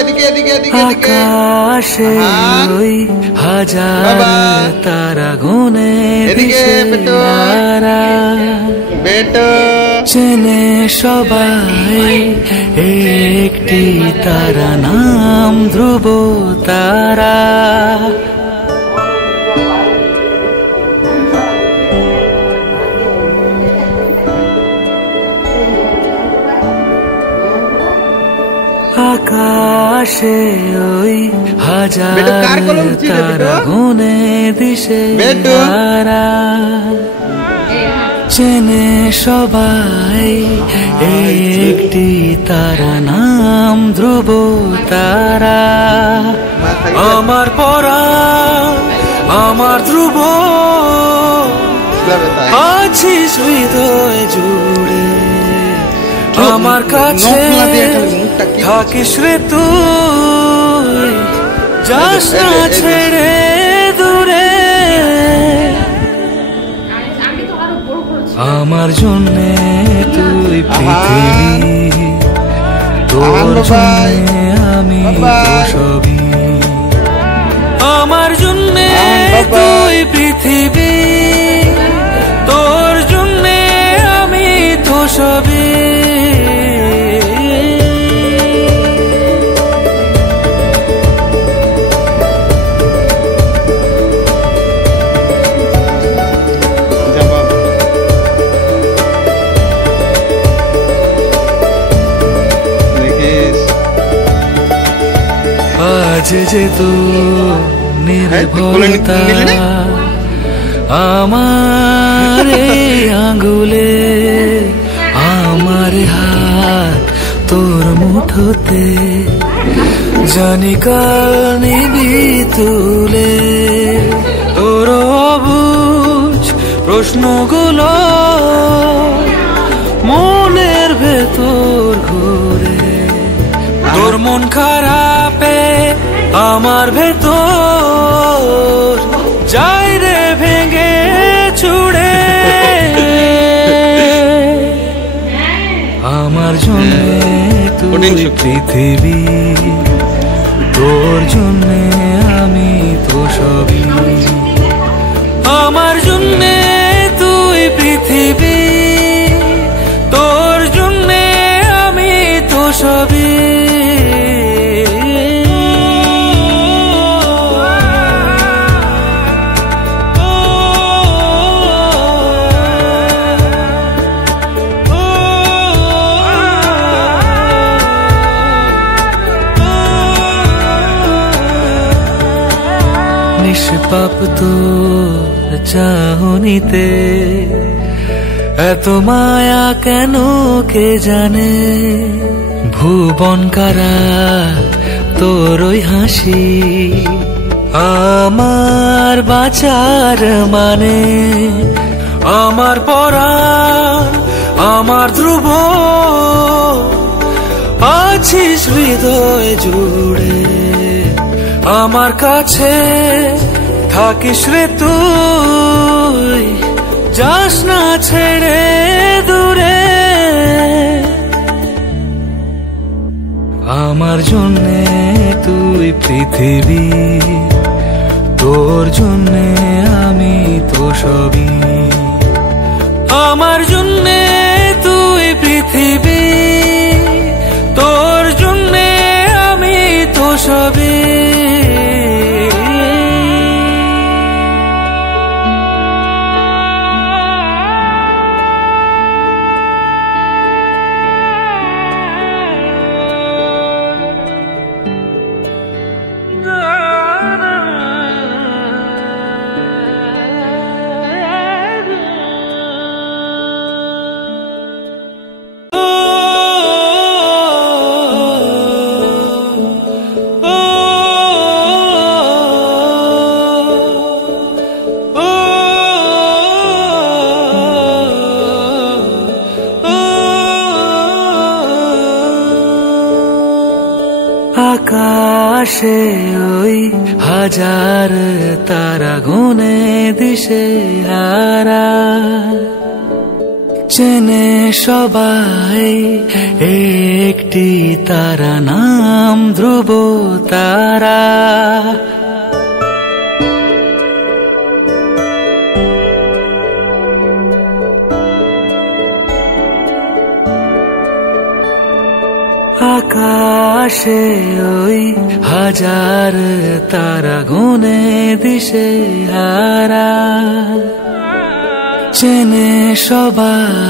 এদিকে এদিকে এদিকে এদিকে আকাশে ওই হাজার তারা গুনে এদিকে বেটো বেটো চেনে সবাই একটি তারা নাম ধ্রুব তারা। আকাশে ওই হাজার তারা গুনে দিশে হারা চেনে সবাই একটি তারা নাম ধ্রুব তারা। আমার পরাণ আমার ধ্রুব আছিস হৃদয় জুড়ে আমার কাছে থাকিস রে তুই যাস না ছেড়ে দূরে। আমার জন্যে তুই পৃথিবী তোর জন্যে আমি সবই। আমার জন্যে তুই পৃথিবী তোর জন্যে আমি তো সবই। আজ যে তো নির্ভরতা আমার আঙ্গুলে আমার হাত তোর মুঠোতে জানি কাল নিবি তুলে তোর অবুঝ প্রশ্নগুলো মনের ভেতর ঘুরে। তোর মন খারাপে আমার ভেতর যাই রে ভেঙে চুড়ে। আমার জন্যে তুই পৃথিবী তোর জন্যে আমি তো সবই। আমার জন্যে তুই পৃথিবী তোর জন্যে আমি তো সবই। নিষ্পাপ তোর চাহনিতে এত মায়া কেন কে জানে। ভুবন কারা তোর ওই হাসি আমার বাঁচার মানে। আমার পরাণ আমার ধ্রুব আছিস হৃদয় জুড়ে আমার কাছে থাকিস রে তুই যাস না ছেড়ে দূরে। আমার জন্যে তুই পৃথিবী তোর জন্যে আমি তো সবই। আমার জন্যে তুই পৃথিবী তোর জন্যে আমি তো সবই। আকাশে ওই হাজার তারা গুনে দিশে হারা চেনে সবাই একটি তারা, নাম ধ্রুব তারা। আকাশে ওই হাজার তারা গুনে দিশে হারা, চেনে সবাই।